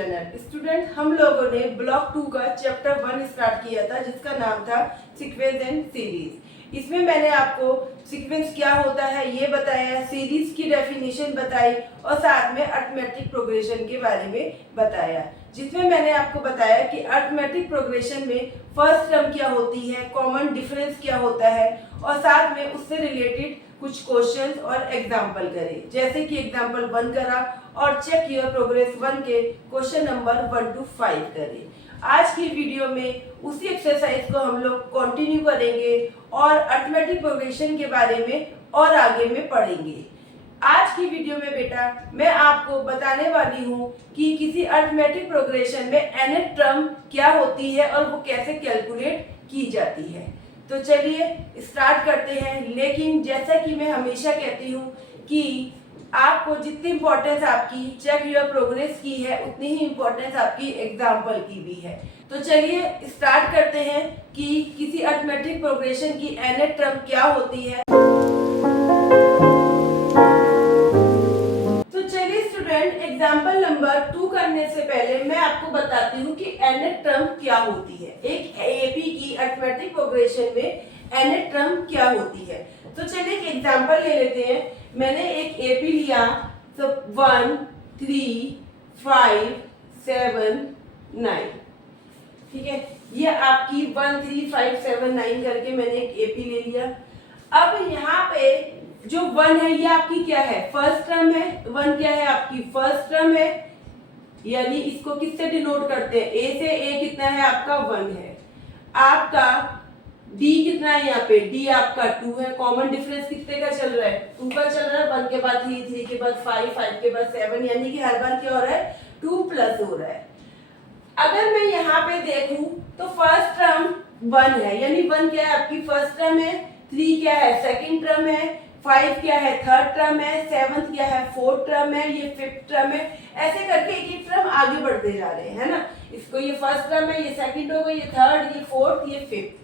Channel. Student, हम लोगों ने ब्लॉक 2 का चैप्टर 1 स्टार्ट किया था जिसका नाम था सीक्वेंस एंड सीरीज। इसमें मैंने आपको सीक्वेंस क्या होता है ये बताया, सीरीज की डेफिनेशन बताई और साथ में अरिथमेटिक प्रोग्रेशन के बारे में बताया, जिसमें मैंने आपको बताया कि अरिथमेटिक प्रोग्रेशन में फर्स्ट टर्म क्या होती है, कॉमन डिफरेंस क्या होता है और साथ में उससे रिलेटेड कुछ क्वेश्चंस और एग्जाम्पल करें। जैसे कि एग्जाम्पल 1 करा और चेक योर प्रोग्रेस 1 के क्वेश्चन नंबर 1 to 5 करें। आज की वीडियो में उसी एक्सरसाइज को हम लोग कंटिन्यू करेंगे और अरिथमेटिक प्रोग्रेशन के बारे में और आगे में पढ़ेंगे। आज की वीडियो में बेटा मैं आपको बताने वाली हूँ कि किसी अरिथमेटिक प्रोग्रेशन में nth टर्म क्या होती है और वो कैसे कैलकुलेट की जाती है। तो चलिए स्टार्ट करते हैं। लेकिन जैसा कि मैं हमेशा कहती हूँ कि आपको जितनी इम्पोर्टेंस आपकी चेक योर प्रोग्रेस की है उतनी ही इम्पोर्टेंस आपकी एग्जाम्पल की भी है। तो चलिए स्टार्ट करते हैं कि किसी अरिथमेटिक प्रोग्रेशन की nth टर्म क्या होती है। तो चलिए स्टूडेंट, एग्जाम्पल नंबर 2 करने से पहले मैं आपको बताती हूँ कि nth टर्म क्या होती है। एक एपी की अरिथमेटिक प्रोग्रेशन में nth टर्म क्या होती है। तो चलिए एक एग्जाम्पल ले लेते हैं। मैंने एक एपी लिया, तो 1 3 5 7 9, ठीक है। ये आपकी 1 3 5 7 9 करके मैंने एक एपी ले लिया। अब यहाँ पे जो 1 है ये आपकी क्या है, फर्स्ट टर्म है। 1 क्या है, आपकी फर्स्ट टर्म है, यानी इसको किससे डिनोट करते हैं, ए से। ए कितना है आपका 1 है। आपका डी कितना है, यहाँ पे डी आपका 2 है। कॉमन डिफरेंस कितने का चल रहा है, 2 का चल रहा है। 1 के बाद 3, 3 के बाद 5, 5 के बाद 7, यानी कि हर बार क्या हो रहा है, 2 प्लस हो रहा है। अगर मैं यहाँ पे देखूं तो फर्स्ट टर्म 1 है, यानी 1 क्या है आपकी फर्स्ट टर्म है, 3 क्या है सेकंड टर्म है, 5 क्या है थर्ड टर्म है, 7 क्या है फोर्थ टर्म है, ये फिफ्थ टर्म है। ऐसे करके एक एक टर्म आगे बढ़ते जा रहे हैं, है ना। इसको ये फर्स्ट टर्म है, ये सेकंड हो गई, ये थर्ड, ये फोर्थ, ये फिफ्थ।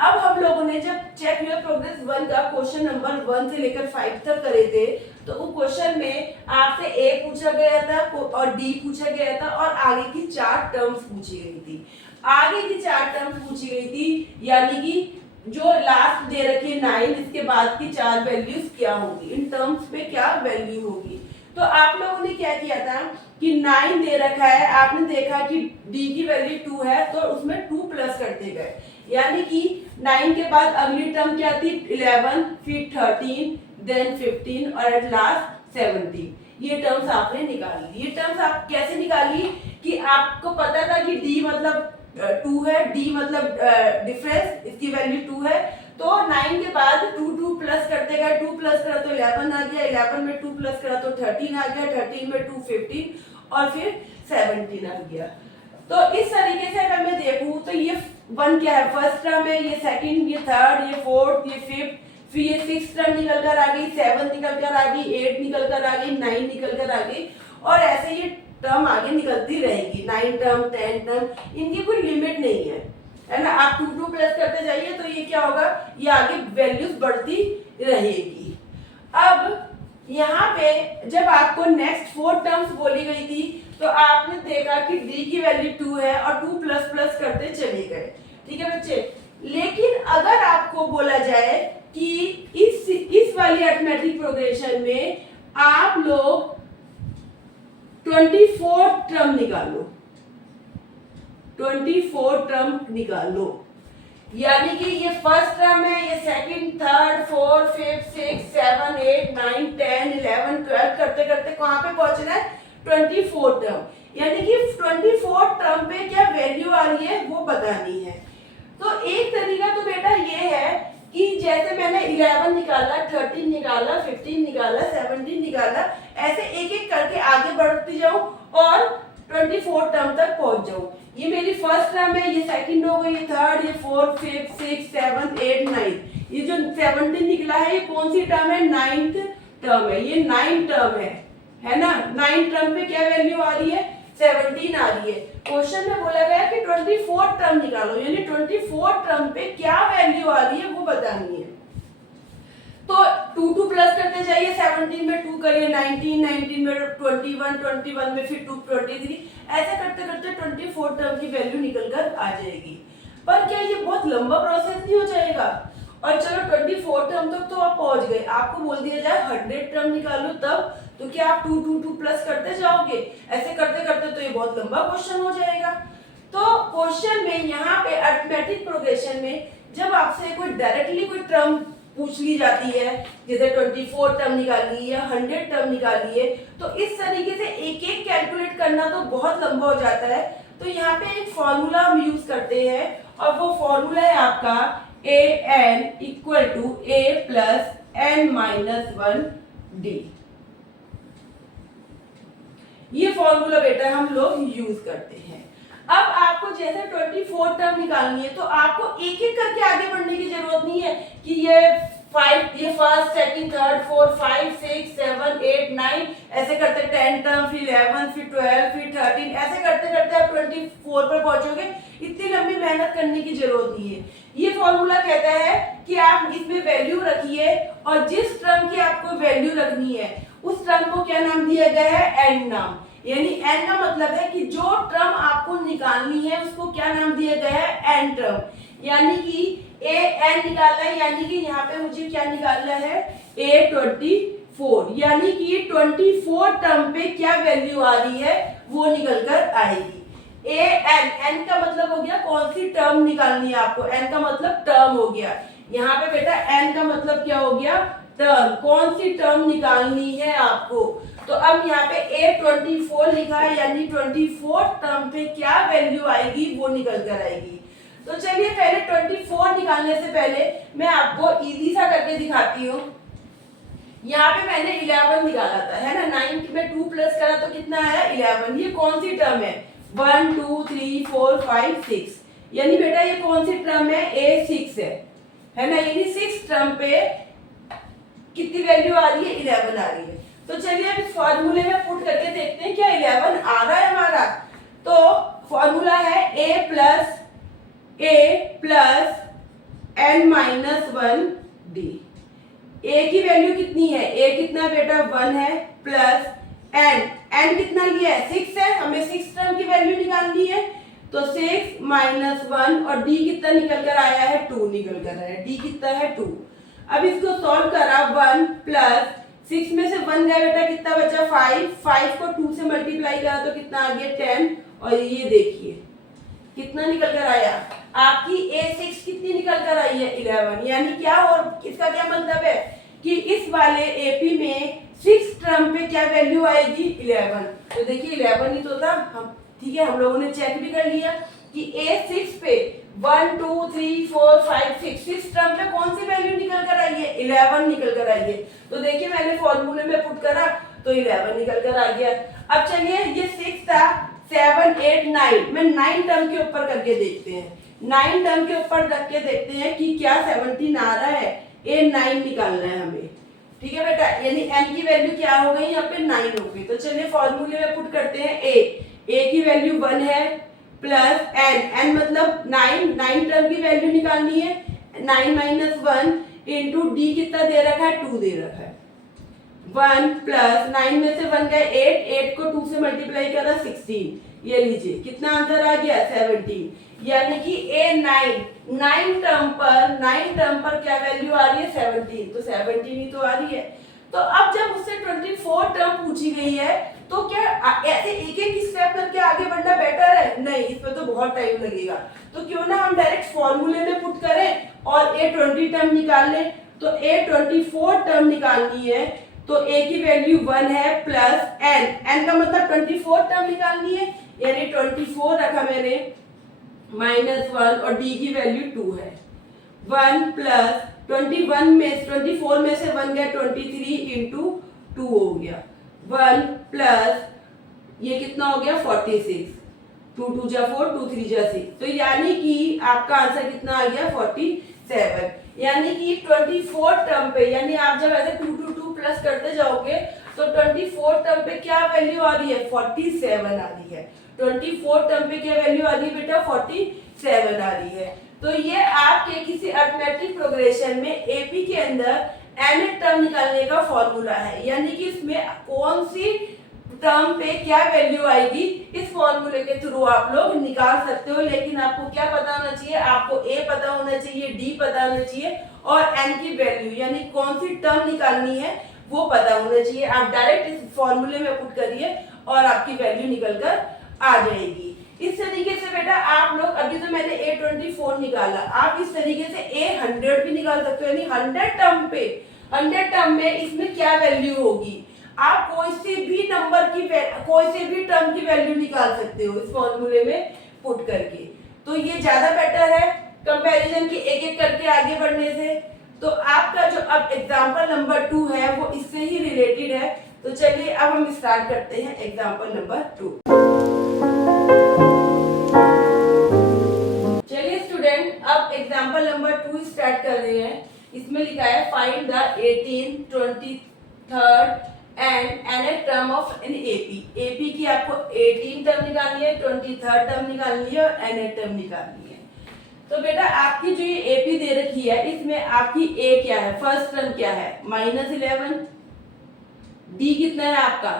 अब हम लोगों ने जब चेक योर प्रोग्रेस 1 का क्वेश्चन नंबर 1 से लेकर 5 तक करे थे, तो वो क्वेश्चन में आपसे ए पूछा गया था और डी पूछा गया था और आगे की 4 टर्म्स पूछी गई थी। आगे की 4 टर्म्स पूछी गई थी, यानी कि जो लास्ट दे रखी है 9, इसके बाद की 4 वैल्यूज क्या होगी, इन टर्म्स में क्या वैल्यू होगी। तो आप लोगों ने क्या किया था कि 9 दे रखा है, आपने देखा कि डी की वैल्यू 2 है तो उसमें 2 प्लस करते गए, यानी कि 9 के बाद अगली टर्म क्या थी, 11, फिर 13, देन 15 और एट लास्ट 17। ये टर्म्स आपने निकाली। ये टर्म्स आप कैसे निकाली कि आपको पता था कि डी मतलब 2 है, डी मतलब डिफरेंस, इसकी वैल्यू 2 है। तो 9 के बाद 2 प्लस करते गए, 2 प्लस करा तो 11 आ गया, 11 में 2 प्लस करा तो 13 आ गया, 13 में 2 15 और फिर 17 आ गया। तो इस तरीके से अगर मैं देखूं तो ये 1 क्या है, फर्स्ट टर्म है, ये सेकंड, ये थर्ड, ये फोर्थ, ये फिफ्थ, फिर ये 6 टर्म निकल कर आ गई, 7 निकल कर आ गई, 8 निकल कर आ गई, 9 निकल कर आ गई और ऐसे ये टर्म आगे निकलती रहेगी। 9 टर्म, 10 टर्म, इनकी कोई लिमिट नहीं है ना। आप 2 प्लस करते जाइए तो ये क्या होगा, ये आगे वैल्यूज बढ़ती रहेगी। अब यहाँ पे जब आपको नेक्स्ट 4 टर्म्स बोली गई थी तो आपने देखा कि डी की वैल्यू 2 है और 2 प्लस प्लस करते चले गए, ठीक है बच्चे। लेकिन अगर आपको बोला जाए कि इस वाली अरिथमेटिक प्रोग्रेशन में आप लोग 24 टर्म निकालो, 24 टर्म निकालो, यानी कि ये फर्स्ट टर्म है, ये सेकंड, थर्ड, फोर्थ, फिफ्थ, 6, 7, 8, 9, 10, 11, 12 करते करते कहां पे पहुंचना है, 24 टर्म। यानी कि 24 टर्म पे क्या वैल्यू आ रही है वो बतानी है। तो एक तरीका तो बेटा ये है कि जैसे मैंने 11 निकाला, 13 निकाला, 15 निकाला, 17 निकाला, ऐसे एक एक करके आगे बढ़ती जाऊं और 24 टर्म तक पहुंच जाऊं। ये मेरी फर्स्ट टर्म है, ये सेकंड हो गई, ये थर्ड, ये फोर्थ, फिफ्थ, 6, 7, 8, 9। ये जो 17 निकला है ये कौन सी टर्म है, 9th टर्म है, ये 9 टर्म है ना। 9 टर्म पे क्या वैल्यू आ रही है, 17 आ रही है। क्वेश्चन में बोला गया कि 24 टर्म निकालो, यानी 24 टर्म पे क्या वैल्यू आ रही है वो बतानी है। तो 2 प्लस करते जाइए, 17 में 2 करिए, 19 में 21 में फिर 2 23, ऐसे करते करते 24 टर्म की वैल्यू निकल कर आ जाएगी। पर क्या ये बहुत लंबा प्रोसेस नहीं हो जाएगा? और चलो 24 टर्म तक तो आप पहुंच गए, आपको बोल दिया जाए 100 टर्म निकालो तब, तो क्या आप 2 प्लस करते जाओगे? ऐसे करते करते तो ये बहुत लंबा क्वेश्चन हो जाएगा। तो क्वेश्चन में यहाँ पे अरिथमेटिक प्रोग्रेशन में जब आपसे कोई डायरेक्टली कोई टर्म पूछ ली जाती है, जैसे 24 टर्म निकालनी है या 100 टर्म निकालनी है, तो इस तरीके से एक एक कैलकुलेट करना तो बहुत लंबा हो जाता है। तो यहाँ पे एक फॉर्मूला हम यूज करते हैं और वो फॉर्मूला है आपका an equal to a plus n minus 1d। ये फॉर्मूला बेटा हम लोग यूज करते हैं। अब आपको जैसे 24 टर्म निकालनी है तो आपको एक एक करके आगे बढ़ने की जरूरत नहीं है कि ये फर्स्ट सेकंड थर्ड फोर्थ 5 6 7 8 9 ऐसे करते 10 टर्म फिर 11 फिर 12 फिर 13 ऐसे करते करते आप 24 पर पहुंचोगे। इतनी लंबी मेहनत करने की जरूरत नहीं है। ये फॉर्मूला कहता है कि आप इसमें वैल्यू रखिए और जिस टर्म की आपको वैल्यू रखनी है उस टर्म को क्या नाम दिया गया है? एन नाम। यानी एन का मतलब है कि जो टर्म आपको निकालनी है उसको क्या नाम दिया गया है? N term. यानी कि ए एन निकालना है, यानी कि यहाँ पे मुझे क्या निकालना है? A24। यानी कि 24 टर्म पे क्या वैल्यू आ रही है वो निकल कर आएगी। ए एन, एन का मतलब हो गया कौन सी टर्म निकालनी है आपको, एन का मतलब टर्म हो गया। यहाँ पे बेटा एन का मतलब क्या हो गया? टर्म। कौन सी टर्म निकालनी है आपको? तो अब यहाँ पे A24 लिखा है, यानी 24 टर्म पे क्या वैल्यू आएगी वो निकल कर आएगी। तो चलिए पहले 24 निकालने से पहले मैं आपको इजी सा करके दिखाती हूँ। यहाँ पे मैंने 11 निकाला था, है ना? 9 में 2 प्लस करा तो कितना आया? 11। ये कौन सी टर्म है? 1 2 3 4 5 6। यानी बेटा ये कौन सी टर्म है? A6 है ना? यानी 6 टर्म पे कितनी वैल्यू आ रही है? 11 आ रही है। तो चलिए अब इस फॉर्मूले में पुट करके देखते हैं क्या 11 आ रहा है हमारा। तो फॉर्मूला है a plus n minus 1d। a की वैल्यू कितनी है? a कितना बेटा? 1 है, प्लस n कितना लिया है? 6 है, हमें 6 टर्म की वैल्यू निकालनी है। तो 6 माइनस 1 और d कितना निकल कर आया है? 2 निकल कर आया है। d कितना है? 2। अब इसको सॉल्व करा, 1 प्लस 6 में से 1 गया बेटा, कितना बचा? 5 को 2 से मल्टीप्लाई करा तो कितना आ गया? 10। और ये देखिए कितना निकल कर आया आपकी A6 कितनी निकल कर आई है? 11। यानी क्या, और इसका क्या मतलब है कि इस वाले AP में 6 टर्म पे क्या वैल्यू आएगी? 11। तो देखिए 11 ही तो था, हम ठीक है, हम लोगों ने चेक भी कर लिया कि A6 पे 1 2 3 4 5 6 टर्म पे कौन सी वैल्यू निकल कर आई है? 11 निकल कर आई है। तो देखिए मैंने फॉर्मूले में पुट करा तो 11 निकल कर आ गया। अब चलिए ये 6 था, 7 8 9 में 9 टर्म के ऊपर करके देखते हैं। 9 टर्म के ऊपर रख के देखते हैं कि क्या 17 आ रहा है। A9 निकालना है हमें, ठीक है बेटा। यानी n की वैल्यू क्या हो गई? यहाँ पे 9 हो गई। तो चलिए फॉर्मूले में पुट करते हैं a की वैल्यू 1 है, प्लस n मतलब 9 टर्म की वैल्यू निकालनी है। 9 माइनस 1 इंटू d कितना दे रखा है? 2 दे रखा है। 1 प्लस 9 में से 1 गया 8 को 2 से मल्टीप्लाई करा 16। ये लीजिए कितना आंसर आ गया? 17। यानी कि A9 9 टर्म पर क्या वैल्यू आ रही है? 17। तो 17 ही तो आ रही है। तो अब जब उससे 24 टर्म पूछी गई है तो क्या ऐसे एक एक स्टेप करके आगे बढ़ना बेटर है? नहीं, इसमें तो बहुत टाइम लगेगा। तो क्यों ना हम डायरेक्ट फॉर्मूले में पुट करें और A20 टर्म निकाल लें। तो A24 टर्म निकालनी है तो A की वैल्यू 1 है, प्लस n का मतलब 24 टर्म निकालनी है, यानी 24 रखा मैंने, माइनस 1 और d की वैल्यू 2 है। 1 प्लस 24 में से 1 गया 23 इंटू 2 हो गया। 1 प्लस ये कितना हो गया? 46। 2 2 जा 4, 2 3 जा 6। तो यानी कि आपका आंसर कितना आ गया? 47। यानी कि 24 टर्म पे, यानी आप जब ऐसे 2 प्लस करते जाओगे तो 24 टर्म पे क्या वैल्यू आ रही है? 47 आ रही है। 24 टर्म पे क्या वैल्यू आ रही है बेटा? 47 आ रही है। तो ये आपके किसी अरिथमेटिक प्रोग्रेशन में एपी के अंदर nth टर्म निकालने का फॉर्मूला है, यानी कि इसमें कौन सी टर्म पे क्या वैल्यू आएगी, इस फॉर्मूले के थ्रू आप लोग निकाल सकते हो। लेकिन आपको क्या पता होना चाहिए, आपको a पता होना चाहिए, d पता होना चाहिए और n की वैल्यू यानी कौन सी टर्म निकालनी है वो पता होना चाहिए। आप डायरेक्ट इस फॉर्मूले में पुट करिए और आपकी वैल्यू निकल कर आ जाएगी। इस तरीके से बेटा आप लोग, अभी तो मैंने A24 निकाला, आप इस तरीके से A100 भी निकाल सकते हो, यानी 100 टर्म में इसमें क्या वैल्यू होगी, आप कोई से भी नंबर की कोई से भी टर्म की वैल्यू निकाल सकते हो इस फॉर्मूले में पुट करके। तो ये ज्यादा बेटर है कंपैरिजन की एक एक करके आगे बढ़ने से। तो आपका जो अब एग्जांपल नंबर 2 है वो इससे ही रिलेटेड है। तो चलिए अब हम स्टार्ट करते हैं एग्जांपल नंबर 2। चलिए स्टूडेंट, अब एग्जांपल नंबर 2 स्टार्ट कर रहे हैं। इसमें लिखा है find the 18th, 23rd and nth term of an AP की आपको 18 टर्म निकालनी है, 23rd टर्म निकालनी है और nth टर्म निकालनी है। तो बेटा आपकी जो ये एपी दे रखी है इसमें आपकी ए क्या है, फर्स्ट टर्म क्या है -11, डी कितना है आपका,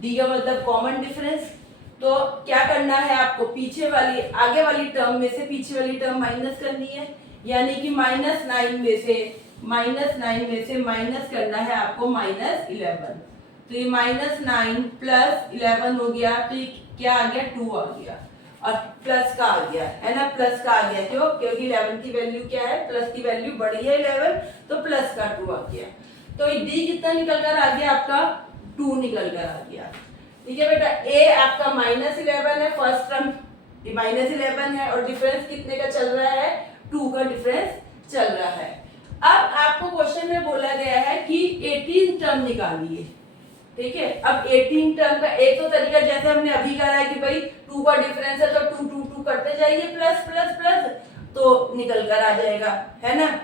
डी का मतलब कॉमन डिफरेंस। तो क्या करना है आपको, पीछे वाली आगे वाली टर्म में से पीछे वाली टर्म माइनस करनी है, यानी कि -9 में से माइनस करना है आपको -11। तो ये -9 + 11 हो गया, तो ये क्या आ गया, 2 आ गया और प्लस का आ गया, है ना, प्लस का आ गया। क्यों, क्योंकि 11 की वैल्यू क्या है, प्लस की वैल्यू बढ़ी है 11, तो प्लस का 2 आ गया। तो डी कितना निकल कर आ गया आपका, 2 निकल कर आ गया। ठीक है बेटा, ए आपका -11 है, फर्स्ट टर्म -11 है और डिफरेंस कितने का चल रहा है, 2 का डिफरेंस चल रहा है। अब आपको क्वेश्चन में बोला गया है कि 18 टर्म निकालिए। ठीक है, अब 18 टर्म का एक तो तरीका जैसे हमने अभी करा है कि भाई 2 का डिफरेंस है तो 2 2 2 करते जाइए, प्लस प्लस प्लस तो निकल कर आ जाएगा, है ना।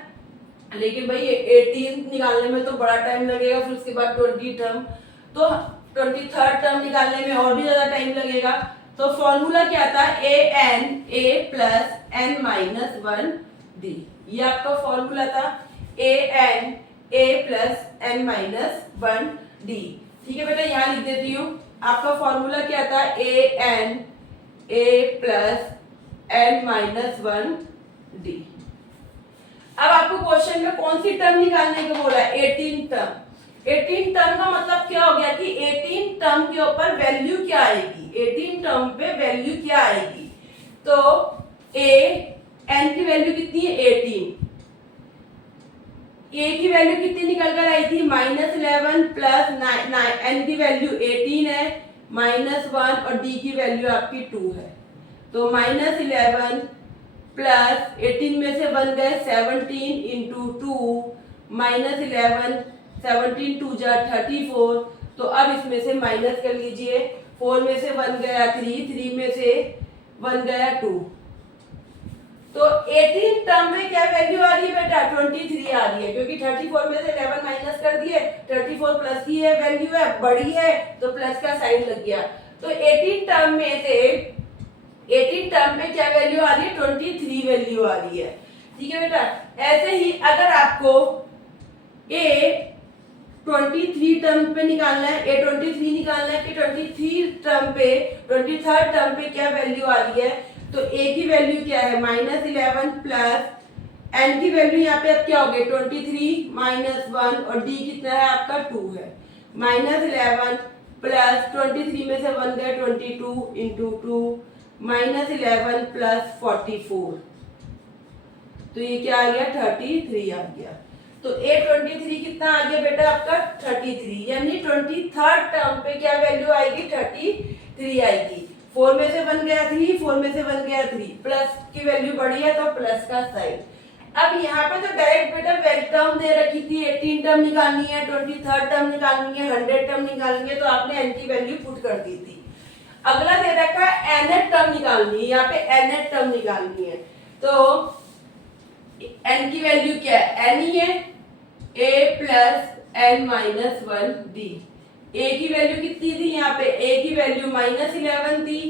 लेकिन भाई 18 निकालने में तो बड़ा टाइम लगेगा, फिर उसके बाद 20 टर्म, तो 23rd टर्म निकालने में और भी ज्यादा टाइम लगेगा। तो फॉर्मूला क्या था, a प्लस n-1 d, ये आपका फॉर्मूला था, a प्लस n-1 d। ठीक है बेटा, यहाँ लिख देती हूँ, आपका फॉर्मूला क्या था, a प्लस n-1 d। अब आपको क्वेश्चन में कौन सी टर्म निकालने को बोला है, 18 टर्म। 18 टर्म का मतलब क्या हो गया कि 18 टर्म के ऊपर वैल्यू क्या आएगी, 18 टर्म पे वैल्यू क्या आएगी। तो n की वैल्यू कितनी है, 18, a की वैल्यू कितनी निकल कर आई थी, -11 प्लस n की वैल्यू 18 है, -1 और d की वैल्यू आपकी 2 है। तो -11 प्लस 18 में से बन गए 17 इंटू 2 -11, 17 2 जा 34। तो अब इसमें से माइनस कर लीजिए, 4 में से बन गया 3, 3 में से बन गया 2। तो 18 टर्म में क्या वैल्यू आ रही है बेटा, 23 आ रही है, क्योंकि 34 में से 11 माइनस कर दिए, 34 प्लस की है वैल्यू है, बड़ी है तो प्लस का साइन लग गया। तो 18 टर्म में से 18 टर्म में क्या वैल्यू आ रही है, 23 वैल्यू आ रही है। ठीक है बेटा, ऐसे ही अगर आपको A23 टर्म पे निकालना है, A23 निकालना है कि 23 टर्म पे 23rd टर्म पे क्या वैल्यू आ रही है, तो A की वैल्यू क्या है, -11 प्लस n की वैल्यू यहाँ पे अब क्या हो गई, 23 -1 और d कितना है आपका 2 है, -11 प्लस 23 में से बन गया 22 इंटू 2 -11 प्लस 44, तो ये क्या आ गया, 33 आ गया। तो A23 कितना आ गया बेटा आपका, 33, यानी 23rd टर्म पे क्या वैल्यू आएगी, 33 आएगी। 4 में से बन गया 3, 4 में से बन गया 3, प्लस की वैल्यू बढ़ी है तो प्लस का साइन। अब यहाँ पे तो डायरेक्ट बेटा वैल्यू टर्म दे रखी थी, 18 टर्म निकालनी है, 23rd टर्म निकालनी है, 100 टर्म निकालनी है, तो आपने n की वैल्यू पुट कर दी थी। अगला दे रखा है nth टर्म निकालनी है, यहाँ पे nth टर्म निकालनी है। तो n की वैल्यू क्या है, n ही है, a plus n-1 d। a की वैल्यू कितनी थी, यहाँ पे a की वैल्यू -11 थी,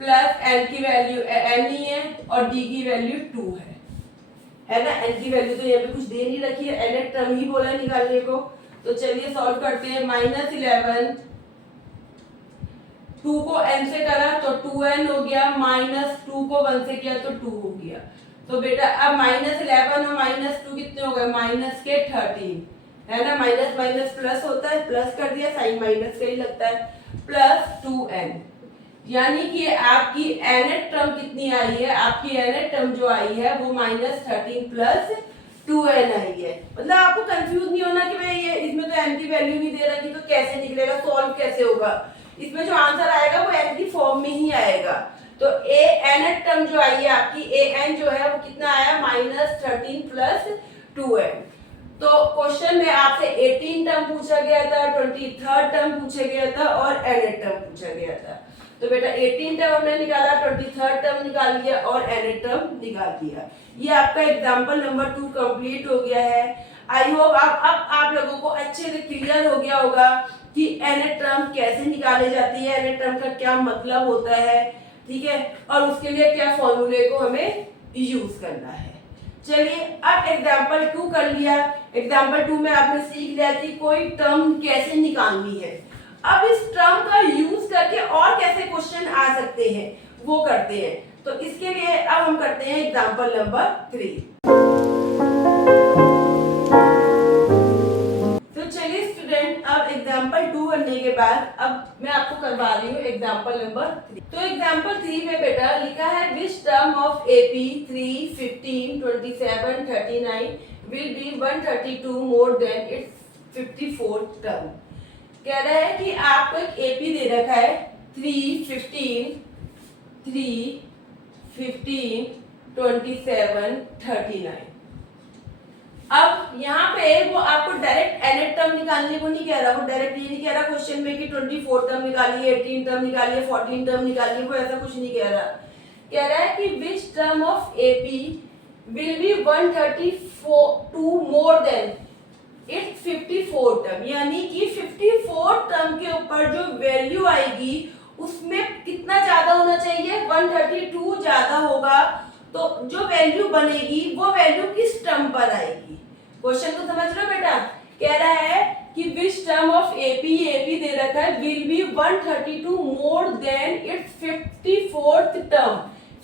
प्लस n की वैल्यू n ही है और d की वैल्यू 2 है। है ना। एन की वैल्यू तो यहाँ पे कुछ दे नहीं रखी है, nth टर्म ही बोला है निकालने को। तो चलिए सॉल्व करते हैं। -11 2 को n से करा तो 2n हो गया, -2 को 1 से किया तो 2 हो गया। तो बेटा अब -11 और -2 कितने हो गए, माइनस के 13, है ना। माइनस माइनस प्लस होता है, प्लस कर दिया, साइन माइनस का ही लगता है, प्लस 2n। यानी कि आपकी nth टर्म कितनी आई है, आपकी nth टर्म जो आई है वो -13 प्लस 2n आई है। मतलब आपको कंफ्यूज नहीं होना कि भाई ये इसमें तो n की वैल्यू नहीं दे रखी तो कैसे निकलेगा, सॉल्व कैसे होगा। इसमें जो आंसर आएगा वो n की फॉर्म में ही आएगा। तो nth टर्म जो आई है आपकी an जो है वो कितना आया, -13 प्लस 2n। तो क्वेश्चन में आपसे 18 टर्म पूछा गया था, 23rd टर्म पूछा गया था और nth टर्म पूछा गया था। तो बेटा 18 टर्म हमने निकाला, 23rd टर्म निकाल लिया और nth टर्म निकाल दिया। ये आपका एग्जांपल नंबर 2 कंप्लीट हो गया है। आई होप आप लोगों को अच्छे से क्लियर हो गया होगा कि nth टर्म कैसे निकाले जाती है, nth टर्म का क्या मतलब होता है, ठीक है, और उसके लिए क्या फॉर्मूले को हमें यूज करना है। चलिए अब एग्जांपल 2 कर लिया। एग्जांपल 2 में आपने सीख लिया कि कोई टर्म कैसे निकालनी है। अब इस टर्म का यूज करके और कैसे क्वेश्चन आ सकते हैं वो करते हैं। तो इसके लिए अब हम करते हैं एग्जांपल नंबर 3। तो चलिए स्टूडेंट, अब एग्जांपल 2 करने के बाद अब मैं आपको करवा रही हूँ एग्जांपल नंबर 3। तो एग्जांपल 3 में बेटा लिखा है which term of AP 3, 15, 27, 39 will be 132 more than its 54 term. कह रहा है कि आपको एक AP दे रखा है 3, 15, 27, 39। अब यहाँ पे वो आपको डायरेक्ट nth टर्म निकालने को नहीं कह रहा, वो डायरेक्ट ये नहीं कह रहा क्वेश्चन में कि 24 टर्म निकालिए, 18 टर्म निकालिए, 14 टर्म निकालिए, वो ऐसा कुछ नहीं कह रहा। कह रहा है कि which term of AP will be 132 more than its 54 term. यानी कि 54 टर्म के ऊपर जो वैल्यू आएगी उसमें कितना ज्यादा होना चाहिए, 132 ज्यादा होगा। तो जो वैल्यू बनेगी वो वैल्यू किस टर्म पर आएगी। क्वेश्चन को समझ लो बेटा। कह रहा है कि विच टर्म ऑफ AP दे रखा है will be 132 more than it's 54th term.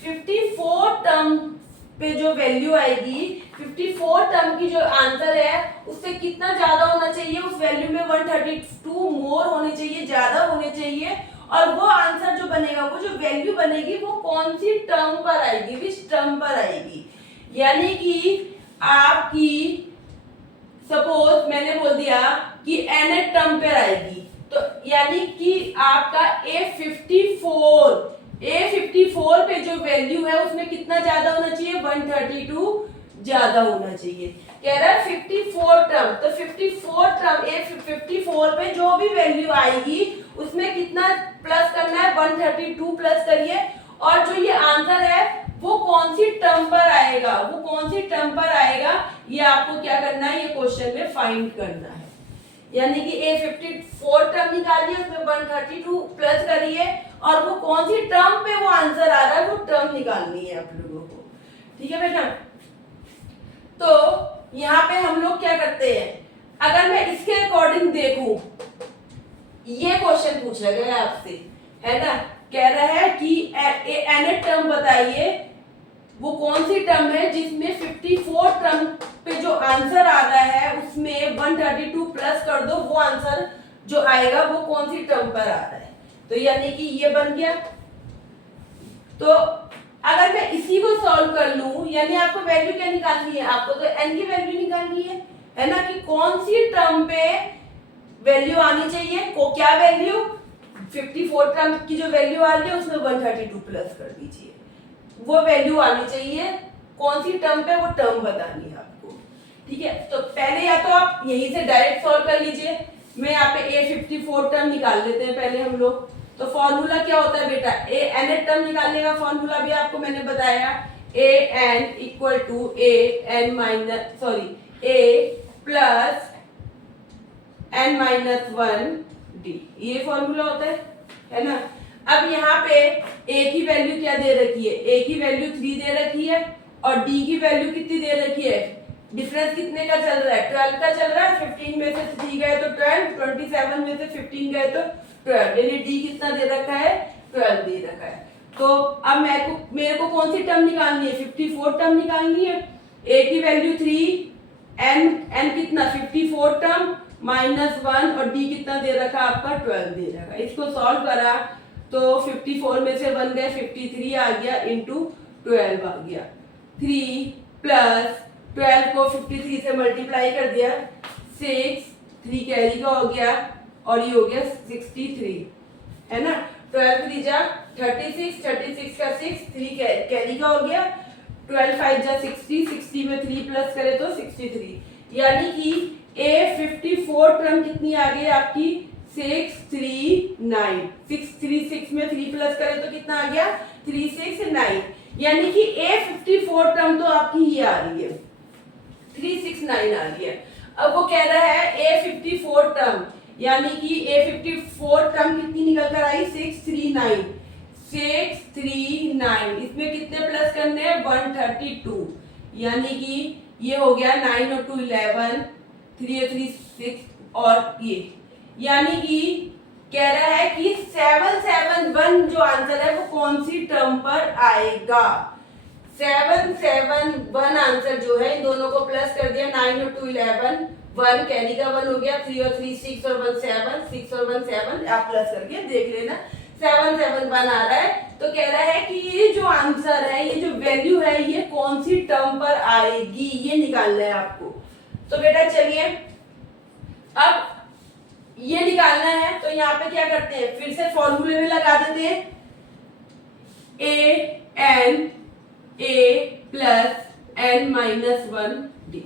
54 term पे जो वैल्यू आएगी, 54 टर्म की जो आंसर है उससे कितना ज्यादा होना चाहिए, उस वैल्यू में 132 मोर होने चाहिए, ज्यादा होने चाहिए। और वो आंसर जो बनेगा, वो जो वैल्यू बनेगी वो कौन सी टर्म पर आएगी, विच टर्म पर आएगी। यानी कि आपकी सपोज मैंने बोल दिया कि nth टर्म पर आएगी, तो यानी कि आपका A54 पे जो वैल्यू है उसमें कितना ज्यादा होना चाहिए, 132 ज्यादा होना चाहिए। कह रहा है 54 टर्म, तो 54 टर्म A54 पे जो भी वैल्यू आएगी उसमें कितना प्लस करना है, 132 प्लस करिए। और जो ये आंसर है वो कौन सी टर्म पर आएगा, वो कौन सी टर्म पर आएगा, ये आपको क्या करना है, ये क्वेश्चन में फाइंड करना है। यानी कि A54 टर्म निकालिए, उसमें 132 प्लस करिए और वो कौन सी टर्म पे वो आंसर आ रहा है वो टर्म निकालनी है आप लोगों को। ठीक है बेटा। तो यहाँ पे हम लोग क्या करते हैं, अगर मैं इसके अकॉर्डिंग देखूं, ये क्वेश्चन पूछा गया आपसे, है ना। कह रहा है कि nth टर्म बताइए, वो कौन सी टर्म है जिसमें 54 टर्म पे जो आंसर आ रहा है उसमें 132 प्लस कर दो, वो आंसर जो आएगा वो कौन सी टर्म पर आ रहा है। तो यानी कि ये बन गया। तो अगर मैं इसी को सॉल्व कर लूं, यानी आपको वैल्यू क्या निकालनी है, आपको तो n की वैल्यू निकालनी है ना, कि कौन सी टर्म पे वैल्यू आनी चाहिए, को क्या वैल्यू, 54 टर्म की जो वैल्यू आ रही है उसमें 132 प्लस कर दीजिए, वो वैल्यू आनी चाहिए। कौन सी टर्म पे, वो टर्म बतानी है आपको। ठीक है, तो पहले या तो आप यहीं से डायरेक्ट सॉल्व कर लीजिए। मैं यहाँ पे A54 टर्म निकाल लेते हैं पहले हम लोग। तो फॉर्मूला क्या होता है बेटा, nth टर्म निकालने का फॉर्मूला भी आपको मैंने बताया, an equal to a plus n minus 1 d, ये फॉर्मूला होता है ना। अब यहाँ पे a की वैल्यू क्या दे रखी है, a की वैल्यू 3 दे रखी है और डी की वैल्यू कितनी दे रखी है, डिफरेंस कितने का चल रहा है, 12 का चल रहा है। 15 में से 3 गए तो 12, 27 में से 15 गए तो 12, यानी डी कितना दे रखा है, 12 दे रखा है। तो अब मेरे को कौन सी टर्म निकालनी है, 54 टर्म निकालनी है। ए की वैल्यू 3, एन कितना 54 टर्म -1 और डी कितना दे रखा आपका 12 दे रखा। इसको सॉल्व करा तो 54 में से 1 गए, 53 आ गया इंटू 12 आ गया। 3 प्लस 12 को 53 से मल्टीप्लाई कर दिया, 6, 3 कैरी का हो गया और ये हो गया 63, है ना। 12 3 जा 36, 36 का 6, 3 कैरी का हो गया, 12 5 जा 60, 60 में 3 प्लस करे तो 63, यानी कि ए 54 टर्म कितनी आ गई आपकी 639। 636 में 3 प्लस करे तो कितना आ गया 369, यानी कि ए 54 टर्म तो आपकी ये आ रही है 369 आ रही है। अब वो कह रहा है ए 54 टर्म, यानी कि ए 54 टर्म कितनी निकल कर आई 639। 639 इसमें कितने प्लस करने हैं 132, यानी कि ये हो गया 9 और 2 11, 3 और 3 6 और ये, यानी कि कह रहा है कि 771 जो आंसर है वो कौन सी टर्म पर आएगा। 771 आंसर जो है इन दोनों को प्लस कर दिया, 9 और 2 11, 1 कैरी का 1 हो गया, 3 और 3 6 और 1 7, 6 और 1 7, आप प्लस करके देख लेना 771 आ रहा है। तो कह रहा है कि ये जो आंसर है, ये जो वैल्यू है, ये कौन सी टर्म पर आएगी, ये निकालना है आपको। तो बेटा चलिए अब ये निकालना है, तो यहाँ पे क्या करते हैं, फिर से फॉर्मूले में लगा देते हैं, ए प्लस एन माइनस 1 डी,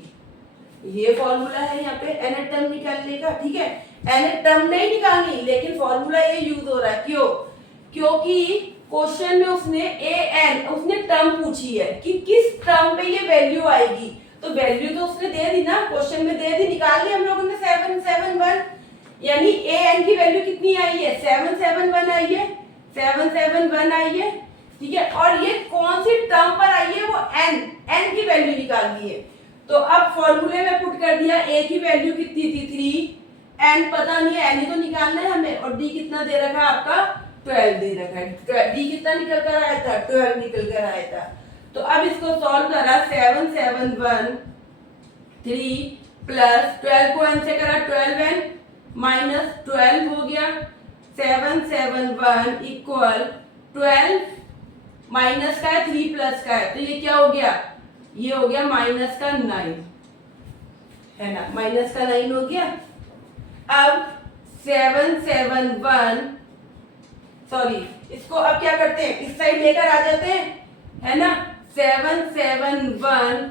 ये फॉर्मूला है यहाँ पे एन टर्म निकालने का। ठीक है, एन टर्म नहीं निकालनी, लेकिन फॉर्मूला ये यूज हो रहा है, क्यों, क्योंकि क्वेश्चन में उसने उसने टर्म पूछी है कि किस टर्म पे ये वैल्यू आएगी, तो वैल्यू तो उसने दे दी ना, क्वेश्चन में दे दी, निकाल ली हम लोगों ने 771, यानी ए एन की वैल्यू कितनी आई है 771 आई है, 771 आई है। ठीक है, और ये कौन सी टर्म पर आई है, वो एन की वैल्यू निकालनी है। तो अब फॉर्मूले में पुट कर दिया, ए की वैल्यू कितनी थी 3, एन पता नहीं है, एन ही तो निकालना है हमें, और डी कितना दे रखा है आपका 12 दे रखा है, डी कितना निकल कर आया था 12 निकल कर आया था। तो अब इसको सॉल्व करा, 771 3 प्लस 12 को एन से करा 12n माइनस 12 हो गया, 771 इक्वल 12 माइनस का है 3 प्लस का है, तो ये क्या हो गया, ये हो गया माइनस का 9, है ना, माइनस का 9 हो गया। अब 771 सॉरी, इसको अब क्या करते हैं, इस साइड लेकर आ जाते हैं, है ना। 771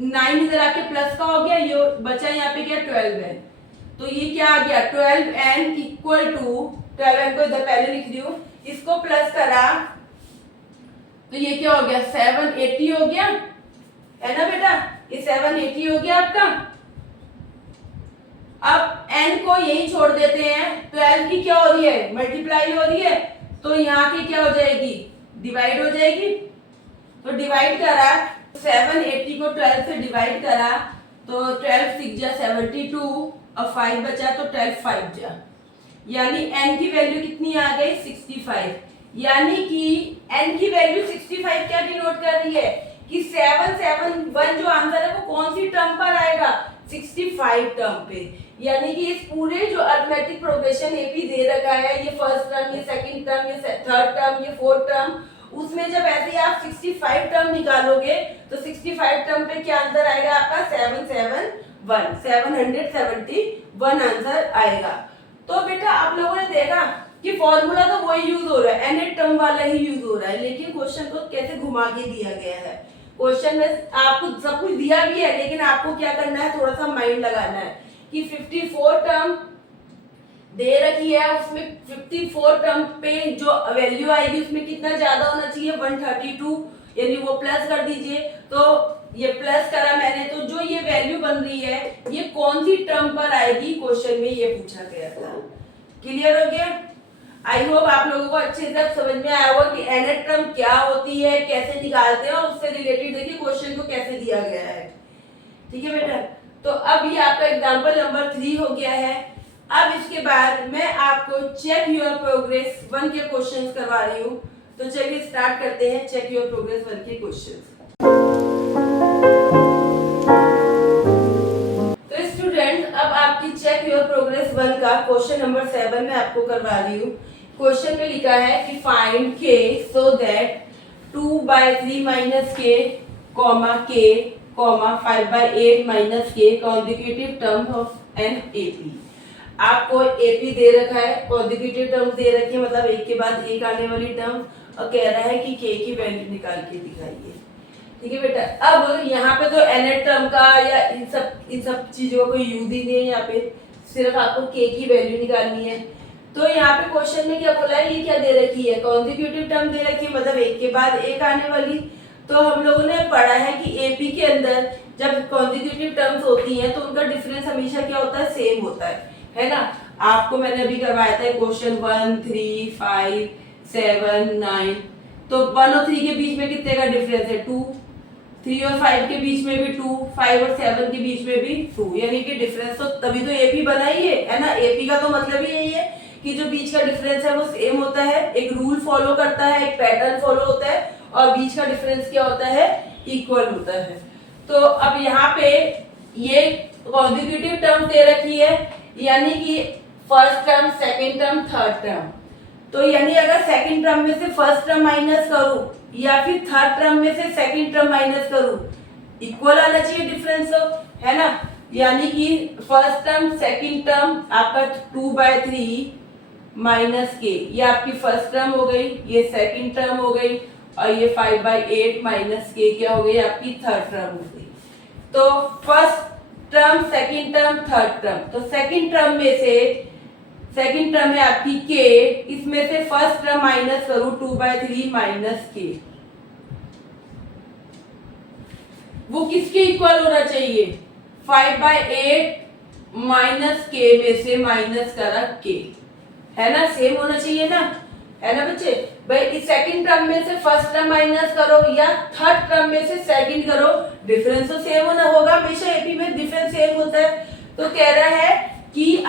9 इधर आके प्लस का हो गया, ये बचा यहाँ पे क्या 12n, तो ये क्या आ गया 12n इक्वल टू 12n को इधर पहले लिख दियो, इसको प्लस करा तो ये क्या हो गया 780 हो गया, है ना बेटा, ये 780 हो गया आपका। अब n को यही छोड़ देते हैं, 12 की क्या हो रही है मल्टीप्लाई हो रही है, तो यहाँ की क्या हो जाएगी डिवाइड हो जाएगी, तो डिवाइड करा 780 को 12 से डिवाइड करा तो 12 6 जा 72, अब 5 बचा तो 12 5 जा, यानी n की वैल्यू कितनी आ गई 65, यानी कि n की वैल्यू 65 क्या डिनोट कर रही है कि 771 जो आंसर है वो कौन सी टर्म पर आएगा 65 टर्म पे, यानी कि इस पूरे जो अरिथमेटिक प्रोग्रेशन एपी दे रखा है, ये फर्स्ट टर्म, ये सेकंड टर्म, ये थर्ड टर्म, ये फोर्थ टर्म, उसमें जब ऐसे आप 65 टर्म निकालोगे तो 65 टर्म पे क्या आंसर आएगा आपका 771 आंसर आएगा। तो बेटा आप लोगों ने देखा कि फॉर्मूला तो वही यूज हो रहा है, एन टर्म वाला ही यूज हो रहा है, लेकिन क्वेश्चन को कैसे घुमा के दिया गया है। क्वेश्चन में आपको सब कुछ दिया भी है, लेकिन आपको क्या करना है थोड़ा सा माइंड लगाना है कि 54 टर्म दे रखी है, उसमें 54 टर्म पे जो वैल्यू आएगी उसमें कितना ज्यादा होना चाहिए 132, यानी वो प्लस कर दीजिए, तो ये प्लस करा मैंने, तो जो ये वैल्यू बन रही है ये कौन सी टर्म पर आएगी क्वेश्चन में ये पूछा गया था। क्लियर हो गया। आई होप आप लोगों को अच्छे से समझ में आया होगा कि nth टर्म क्या होती है, कैसे निकालते हैं और उससे रिलेटेड देखिए क्वेश्चन को कैसे दिया गया है। ठीक है बेटा, तो अब ये आपका एग्जांपल नंबर 3 हो गया है। अब इसके बाद मैं आपको चेक योर प्रोग्रेस 1 के क्वेश्चंस करवा रही हूँ। तो चलिए स्टार्ट करते हैं चेक योर प्रोग्रेस 1 के क्वेश्चंस। तो स्टूडेंट, अब आपकी चेक योर प्रोग्रेस 1 का क्वेश्चन नंबर 7 मैं आपको करवा रही हूँ। क्वेश्चन में लिखा है कि फाइंड के सो दैट 2/3 माइनस के कॉमा के कॉमा 5/8 माइनस के consecutive term of an AP. आपको एपी दे रखा है, कॉन्जिक्यूटिव टर्म दे रखी है, मतलब एक के बाद एक आने वाली टर्म, और कह रहा है कि के की वैल्यू निकाल के दिखाइए। ठीक है बेटा, अब यहाँ पे तो nth टर्म का या इन सब चीजों का कोई यूज ही नहीं है। यहाँ पे सिर्फ आपको के की वैल्यू निकालनी है। तो यहाँ पे क्वेश्चन में क्या बोला है, ये क्या दे रखी है, कॉन्जिक्यूटिव टर्म दे रखी है, मतलब एक के बाद एक आने वाली। तो हम लोगों ने पढ़ा है कि एपी के अंदर जब कॉन्जिक्यूटिव टर्म्स होती हैं तो उनका डिफरेंस हमेशा क्या होता है, सेम होता है ना। आपको मैंने अभी करवाया था क्वेश्चन 1, 3, 5, 7, 9। तो 1 और 3 के बीच में कितने का डिफरेंस है, 2। 3 और 5 के बीच में भी 2, 5 और 7 के बीच में भी 2, यानी कि डिफरेंस तो तभी तो एपी बना ही है ना। एपी का तो मतलब ही यही है कि जो बीच का डिफरेंस है वो सेम होता है, एक रूल फॉलो करता है, एक पैटर्न फॉलो होता है, और बीच का डिफरेंस क्या होता है, इक्वल होता है। तो अब यहाँ पे ये कॉन्जिक्यूटिव टर्म दे रखी है, यानी कि first term, second term, third term. तो यानी अगर सेकंड टर्म में से फर्स्ट टर्म माइनस करूं या फिर थर्ड टर्म में से सेकंड टर्म माइनस करूं, इक्वल आना चाहिए डिफरेंस, तो है ना। यानी कि फर्स्ट टर्म सेकंड टर्म आपका 2/3 माइनस के, ये आपकी फर्स्ट टर्म हो गई, ये सेकंड टर्म हो गई, और ये 5/8 माइनस के क्या हो गई, आपकी थर्ड टर्म हो गई। तो first term, second term, third term. तो सेकंड टर्म में से सेकंड टर्म है आपकी के, इसमें से फर्स्ट टर्म माइनस करूं 2/3 माइनस के, वो किसके इक्वल होना चाहिए, 5/8 माइनस के में से माइनस करा के, है ना, सेम होना चाहिए ना, है ना बच्चे। भाई इस सेकंड टर्म में से फर्स्ट टर्म माइनस करो या थर्ड टर्म में से सेकंड करो, डिफरेंस तो सेम होना होगा, हमेशा एपी में डिफरेंस सेम होता है। तो कह रहा है कि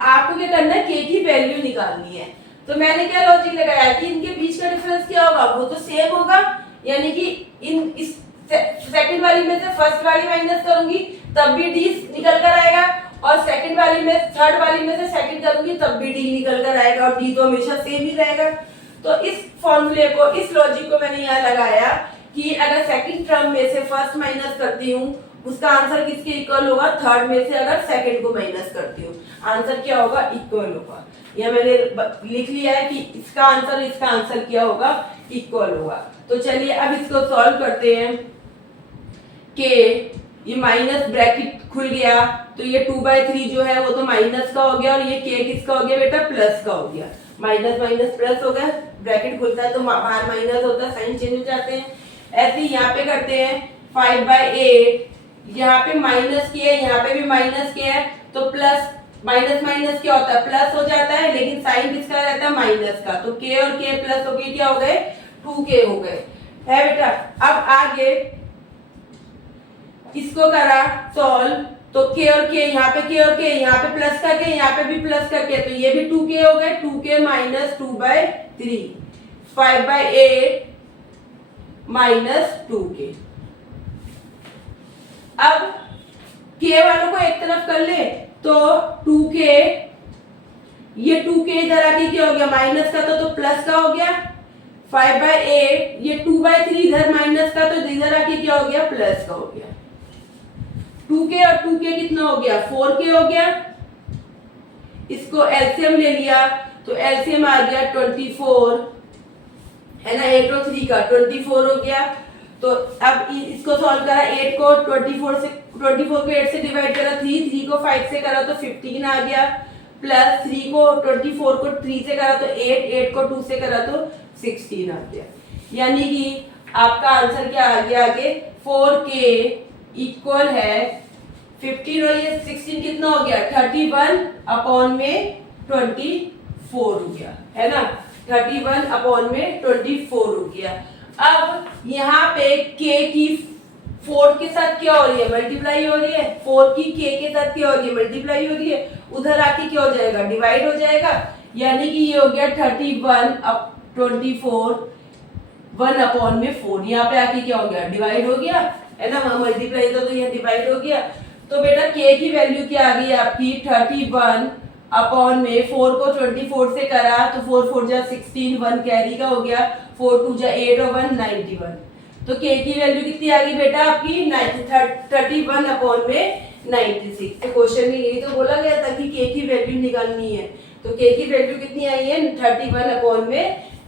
आपको क्या करना है, के की वैल्यू निकालनी है। तो मैंने क्या लॉजिक लगाया कि इनके बीच का डिफरेंस क्या होगा, वो तो सेम होगा, यानी कि इस सेकंड वाली में से फर्स्ट वाली माइनस करूंगी तब भी डी निकल कर आएगा, और सेकंड वाली में थर्ड वाली में से सेकंड करूंगी तब भी डी निकल कर आएगा, और डी तो हमेशा सेम ही रहेगा। तो इस फॉर्मूले को, इस लॉजिक को मैंने यहाँ लगाया कि अगर सेकंड टर्म में से फर्स्ट माइनस करती हूँ उसका आंसर किसके इक्वल होगा, थर्ड में से अगर सेकंड को माइनस करती हूँ आंसर क्या होगा, इक्वल होगा। यह मैंने लिख लिया है कि इसका आंसर क्या होगा, इक्वल होगा। तो चलिए अब इसको सॉल्व करते हैं। के ये माइनस ब्रैकेट खुल गया, तो ये 2/3 जो है वो तो माइनस का हो गया, और ये के किसका हो गया बेटा, प्लस का हो गया। माइनस माइनस प्लस हो गया, ब्रैकेट खुलता है तो बाहर माइनस होता है, साइन चेंज हो जाते हैं। ऐसे ही यहाँ पे करते हैं 5/8, यहाँ पे माइनस के है, यहाँ पे भी माइनस के है, तो प्लस माइनस माइनस क्या होता है, प्लस हो जाता है, लेकिन साइन किसका रहता है, माइनस का। तो के और के प्लस हो गए, क्या हो गए, 2k हो गए, है बेटा। अब आगे इसको करा सॉल्व, तो के और के, यहाँ पे के और के, यहाँ पे प्लस का के, यहाँ पे भी प्लस का के, तो ये भी 2k हो गए, 2k माइनस 2/3, 5/8 माइनस 2k। अब k वालों को एक तरफ कर ले, तो 2k, ये 2k इधर आके क्या हो गया, माइनस का तो प्लस का हो गया, 5/8, ये 2/3 इधर माइनस का, तो इधर आके क्या हो गया, प्लस का हो गया। 2k और 2k कितना हो गया, 4k हो गया। इसको एलसीएम ले लिया, तो एलसीएम आ गया 24, है ना, 8 और 3 का 24 हो गया। तो अब इसको सॉल्व करा, 8 को 24 को 8 से डिवाइड करा, 3 को 5 से करा तो 15 आ गया, प्लस 3 को 24 को 3 से करा तो 8 को 2 से करा तो 16 आ गया। यानी कि आपका आंसर क्या आ गया, आगे 4k इक्वल है 15, और ये 16 कितना हो गया, 31 अपॉन में 24 4 हो गया, है ना। 31 अपॉन में 24 हो गया। अब यहाँ पे k की 4 के साथ क्या हो रही है, मल्टीप्लाई हो रही है। 4 की k के साथ क्या हो रही है, मल्टीप्लाई हो रही है। उधर आके क्या हो जाएगा, डिवाइड हो जाएगा। यानी कि ये हो गया 31 अब 24 1 अपॉन में 4। यहाँ पे आके क्या हो गया, डिवाइड हो गया, है ना। वहां मल्टीप्लाई था तो यहाँ डिवाइड हो गया। तो बेटा k की वैल्यू क्या आ गई आपकी, 31 अपॉन में 4 को 24 से करा तो 4 4 जा 16, 1 कैरी का हो गया, 4 2 जा 8 और 1 91। तो k की वैल्यू कितनी आ गई बेटा आपकी 31 अपॉन में 96। तो क्वेश्चन में यही तो बोला गया था कि k की वैल्यू निकालनी है। तो k की वैल्यू कितनी आई है, 31 अपॉन में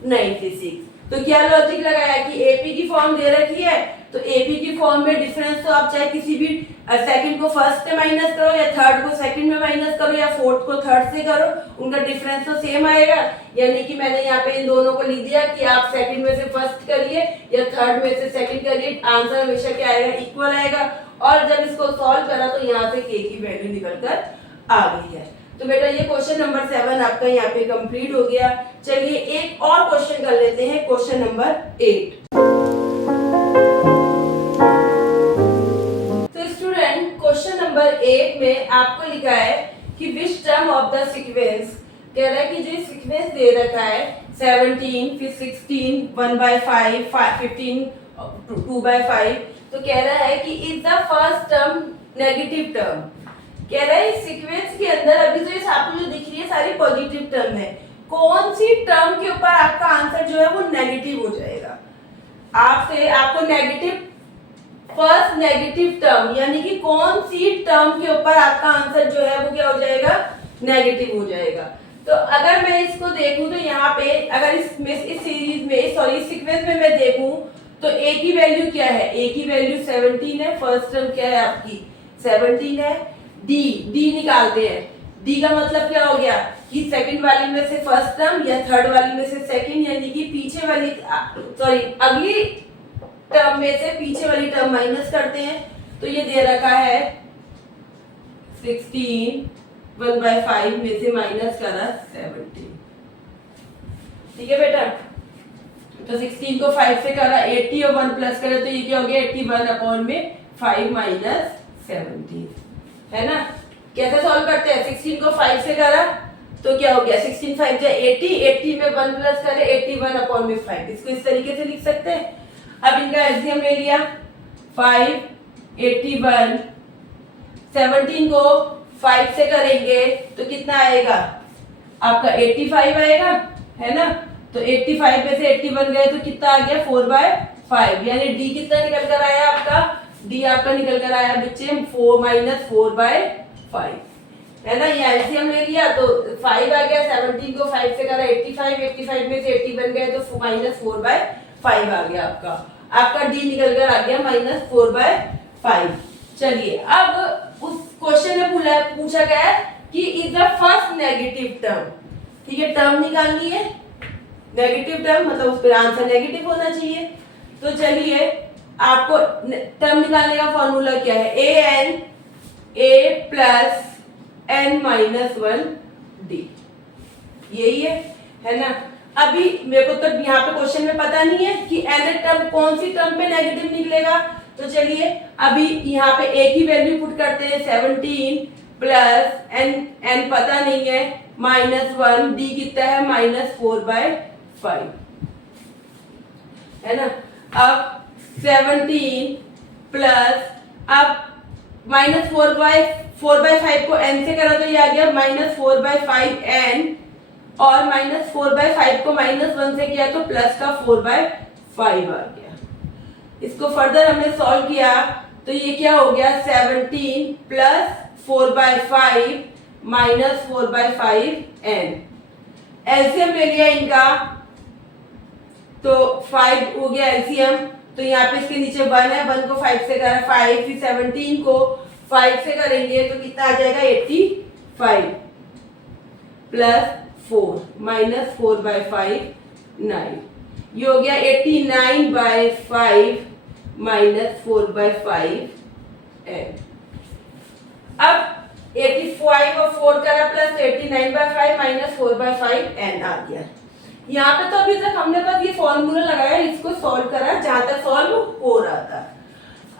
96। तो क्या लॉजिक लगाया कि एपी की फॉर्म दे रखी है, तो एपी की फॉर्म में डिफरेंस तो आप चाहे किसी भी सेकंड को फर्स्ट से माइनस करो या थर्ड को सेकंड में माइनस करो या फोर्थ को थर्ड से करो, उनका डिफरेंस तो सेम आएगा। यानी कि मैंने यहाँ पे इन दोनों को लिख दिया कि आप सेकंड में से फर्स्ट करिए या थर्ड में से सेकंड करिए, आंसर हमेशा क्या आएगा, इक्वल आएगा। और जब इसको सॉल्व करा तो यहाँ से k की वैल्यू निकल कर आ गई है। तो बेटा ये क्वेश्चन नंबर 7 आपका यहाँ पे कंप्लीट हो गया। चलिए एक और क्वेश्चन कर लेते हैं, क्वेश्चन नंबर 8। तो स्टूडेंट क्वेश्चन नंबर 8 में आपको लिखा है कि which term of the sequence, कह रहा है कि जो सीक्वेंस दे रखा है 17 फिर 16 1/5 15 2/5, तो कह रहा है कि is the first term negative term. कह रहा है इस सीक्वेंस के अंदर अभी तो ये आपको जो दिख रही है सारी पॉजिटिव टर्म है, कौन सी टर्म के ऊपर आपका आंसर जो है वो नेगेटिव हो जाएगा। आपको नेगेटिव फर्स्ट नेगेटिव टर्म यानी कि कौन सी टर्म के ऊपर आपका आंसर जो है वो क्या हो जाएगा, नेगेटिव हो जाएगा। तो अगर मैं इसको देखूं तो यहाँ पे अगर इस सीरीज में सॉरी इस सीक्वेंस में मैं देखूं तो a की वैल्यू क्या है, a की वैल्यू 17 है, फर्स्ट टर्म क्या है आपकी 17 है। d निकालते हैं, d का मतलब क्या हो गया कि सेकंड वाली में से फर्स्ट टर्म या थर्ड वाली में से सेकंड, यानी कि पीछे वाली सॉरी अगली टर्म में से पीछे वाली टर्म माइनस करते हैं। तो ये दे रखा है 16 1/5 में से माइनस करा 17, ठीक है बेटा। तो 16 को 5 से करा 80 और 1 प्लस करे तो ये क्या हो गया 81 अपॉन में 5 माइनस 17, है ना। कैसे सॉल्व करते हैं, 16 को 5 से करा तो क्या हो गया 16 5 जा 80, 80 में 1 प्लस करे 81 अपॉन में 5, इसको इस तरीके से लिख सकते हैं। अब इनका एलसीएम ले लिया 5 81, 17 को 5 से करेंगे तो कितना आएगा आपका 85 आएगा, है ना। तो 85 में से 81 गए तो कितना आ गया 4/5, यानी डी कितना निकल कर आया आपका, डी आपका निकल कर आया बच्चे 4 माइनस 4/5, है ना। ये एलसीएम ले लिया तो 5 आ गया, 17 को 5 से करा 85, 85 में से 81 गए तो माइनस 4/5 आ गया आपका डी निकल कर आ गया माइनस 4/5। चलिए अब उस क्वेश्चन में पूछा गया है कि is the first negative term, ठीक है, टर्म निकालनी है नेगेटिव टर्म, मतलब उस पर आंसर नेगेटिव होना चाहिए। तो चलिए आपको टर्म निकालने का फॉर्मूला क्या है, a plus n minus 1 d, यही है ना। अभी मेरे को तो यहाँ पे क्वेश्चन में पता नहीं है कि n टर्म कौन सी टर्म पे नेगेटिव निकलेगा। तो चलिए अभी यहाँ पे a की वैल्यू पुट करते हैं 17 प्लस n पता नहीं है माइनस 1, d कितना है माइनस 4/5, है ना। अब 17 प्लस अब माइनस 4/5 को n से करा तो ये आ गया माइनस 4/5n, और माइनस 4/5 को माइनस 1 से किया तो प्लस का 4/5 आ गया। इसको फर्दर हमने सॉल्व किया तो ये क्या हो गया 17 प्लस 4/5 माइनस 4/5n, एलसीएम ले लिया इनका तो 5 हो गया एलसीएम। तो यहाँ पे इसके नीचे 1 है, 1 को 5 से करा 5, फिर 17 को 5 से करेंगे तो कितना आ जाएगा 85 प्लस 4 माइनस 4/5 9, ये हो गया 89/5 माइनस 4/5 n। अब 85 और 4 करा प्लस 89/5 माइनस 4/5 n आ गया। यहाँ पे तो अभी तक हमने बस ये फॉर्मूला लगाया, इसको सॉल्व करा जहां तक सॉल्व हो रहा था।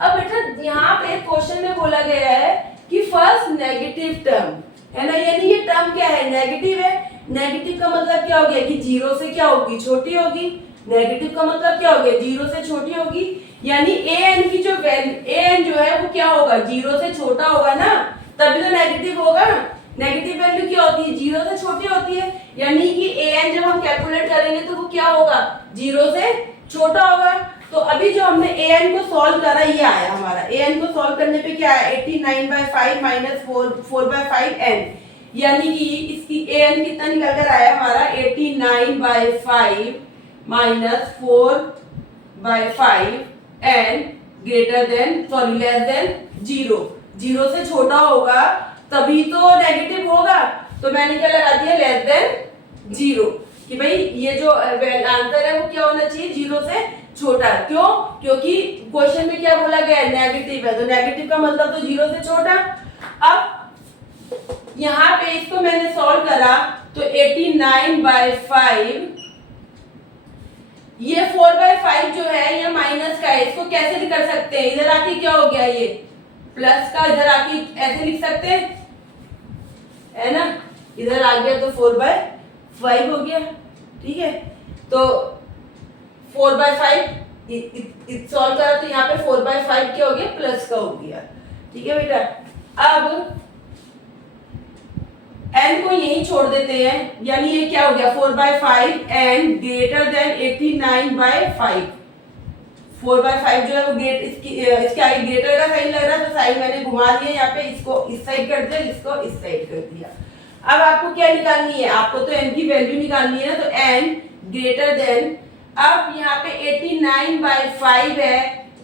अब बेटा यहाँ पे क्वेश्चन में बोला गया है कि फर्स्ट नेगेटिव टर्म है ना, यानी ये टर्म क्या है, नेगेटिव है। नेगेटिव का मतलब क्या हो गया कि जीरो से क्या होगी, छोटी होगी। नेगेटिव का मतलब क्या हो गया, जीरो से छोटी होगी, यानी ए एन की जो वैल्यू, ए एन जो है वो क्या होगा, जीरो से छोटा होगा ना, तभी तो नेगेटिव होगा। नेगेटिव वैल्यू क्या होती है, जीरो से छोटी होती है, यानी कि ए एन जब हम कैलकुलेट करेंगे तो वो क्या होगा, जीरो से छोटा होगा। तो अभी जो हमने ए एन को सॉल्व करा ये आया हमारा, ए एन को सॉल्व करने पे क्या आया, 89/5 माइनस 4/5 n, यानी कि इसकी ए एन कितना निकल कर आया हमारा, 89/5 minus 4/5 n greater than sorry less than zero. Zero से छोटा होगा तभी तो नेगेटिव होगा, तो मैंने क्या लगा दिया, लेस देन जीरो, कि भाई ये जो आंसर है वो क्या होना चाहिए, जीरो से छोटा। क्यों, क्योंकि क्वेश्चन में क्या बोला गया है, नेगेटिव है, तो नेगेटिव का मतलब तो जीरो से छोटा। अब यहाँ पे इसको मैंने सॉल्व करा तो 89/5, ये 4/5 जो है ये माइनस का है, इसको कैसे कर सकते हैं, इधर आके क्या हो गया, ये प्लस का इधर आके ऐसे लिख सकते हैं, है ना, इधर आ गया तो 4/5 हो गया। ठीक है, तो 4/5 सॉल्व करा तो यहाँ पे 4/5 क्या हो गया, प्लस का हो गया। ठीक है बेटा, अब n को यही छोड़ देते हैं, यानी ये क्या हो गया, 4/5 n ग्रेटर देन 89/5। 4/5 जो है वो इसके आगे ग्रेटर का साइन लग रहा है, तो साइन मैंने घुमा दिया यहाँ पे, इसको इस साइड कर दिया, इसको इस साइड कर दिया। अब आपको क्या निकालनी है, आपको तो n की वैल्यू निकालनी है ना, तो n ग्रेटर देन, अब यहाँ पे 89/5 है,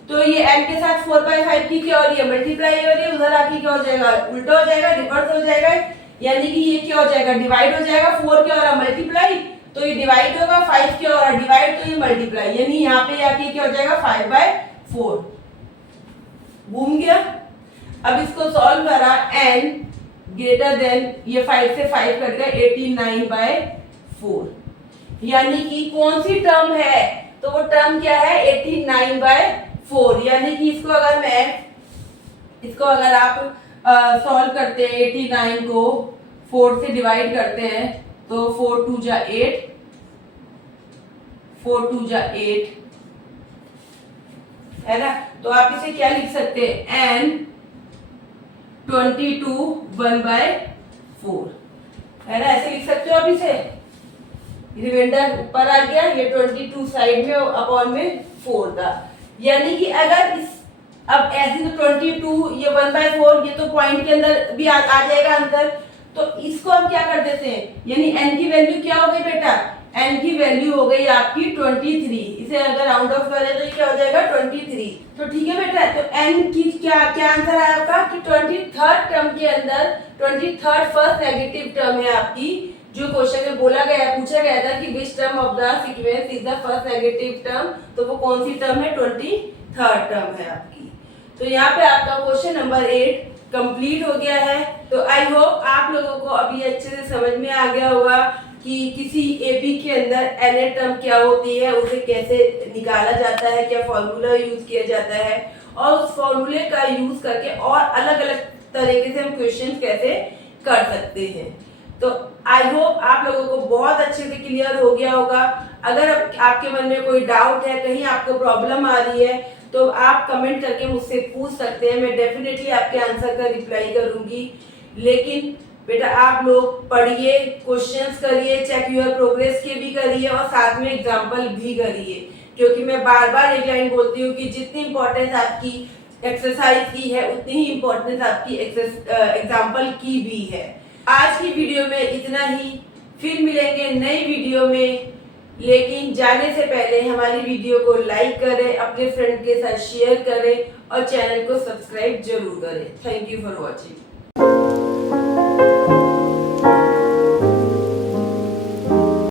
तो ये n के साथ 4/5 की क्या हो रही है, मल्टीप्लाई हो रही है, उधर आके क्या हो जाएगा, उल्टा हो जाएगा, रिवर्स हो जाएगा, यानी कि ये क्या हो जाएगा, डिवाइड हो जाएगा। 4 क्या हो रहा है, मल्टीप्लाई, तो ये डिवाइड होगा, 5 क्या हो रहा है, डिवाइड, तो ये मल्टीप्लाई, यानी यहाँ पे आके क्या हो जाएगा, 5/4 घूम गया। अब इसको सॉल्व करा, n ग्रेटर देन, ये 5 से 5 कट गया, 89/4, यानी कि कौन सी टर्म है, तो वो टर्म क्या है, 89/4, यानी कि इसको अगर आप सॉल्व करते हैं, 89 को 4 से डिवाइड करते हैं, तो 4 2 जा 8, 4 2 जा 8 है ना, तो आप इसे क्या लिख सकते हैं, n 22 1/4 है ना, ऐसे लिख सकते हो आप इसे। रिमाइंडर ऊपर आ गया, ये 22 साइड में अपॉन में 4 था, यानी कि अगर इस अब ऐसे तो 22 ये 1/4, ये तो पॉइंट के अंदर भी आ जाएगा अंदर, तो इसको हम क्या कर देते हैं, यानी n की वैल्यू क्या हो गई बेटा, n की वैल्यू हो गई आपकी 23, इसे अगर राउंड ऑफ करें तो ये क्या हो जाएगा, 23। तो ठीक है बेटा, तो n की क्या आंसर आया आपका कि 23rd टर्म के अंदर 23rd फर्स्ट नेगेटिव टर्म है आपकी, जो क्वेश्चन में बोला गया, पूछा गया था कि which term of the sequence is the first negative term, तो वो कौन सी टर्म है, 23rd टर्म है आपकी। तो यहाँ पे आपका क्वेश्चन नंबर 8 कंप्लीट हो गया है। तो आई होप आप लोगों को अभी अच्छे से समझ में आ गया होगा कि किसी एपी के अंदर एन टर्म क्या होती है, उसे कैसे निकाला जाता है, क्या फॉर्मूला यूज किया जाता है, और उस फॉर्मूले का यूज करके और अलग अलग तरीके से हम क्वेश्चन कैसे कर सकते हैं। तो आई होप आप लोगों को बहुत अच्छे से क्लियर हो गया होगा। अगर आपके मन में कोई डाउट है, कहीं आपको प्रॉब्लम आ रही है, तो आप कमेंट करके मुझसे पूछ सकते हैं, मैं डेफिनेटली आपके आंसर का रिप्लाई करूंगी। लेकिन बेटा आप लोग पढ़िए, क्वेश्चंस करिए, चेक योर प्रोग्रेस के भी करिए और साथ में एग्जाम्पल भी करिए, क्योंकि मैं बार बार एक लाइन बोलती हूँ कि जितनी इंपॉर्टेंस आपकी एक्सरसाइज की है उतनी ही इंपॉर्टेंस आपकी एग्जाम्पल की भी है। आज की वीडियो में इतना ही, फिर मिलेंगे नई वीडियो में। लेकिन जाने से पहले हमारी वीडियो को लाइक करें, अपने फ्रेंड के साथ शेयर करें और चैनल को सब्सक्राइब जरूर करें। Thank you for watching.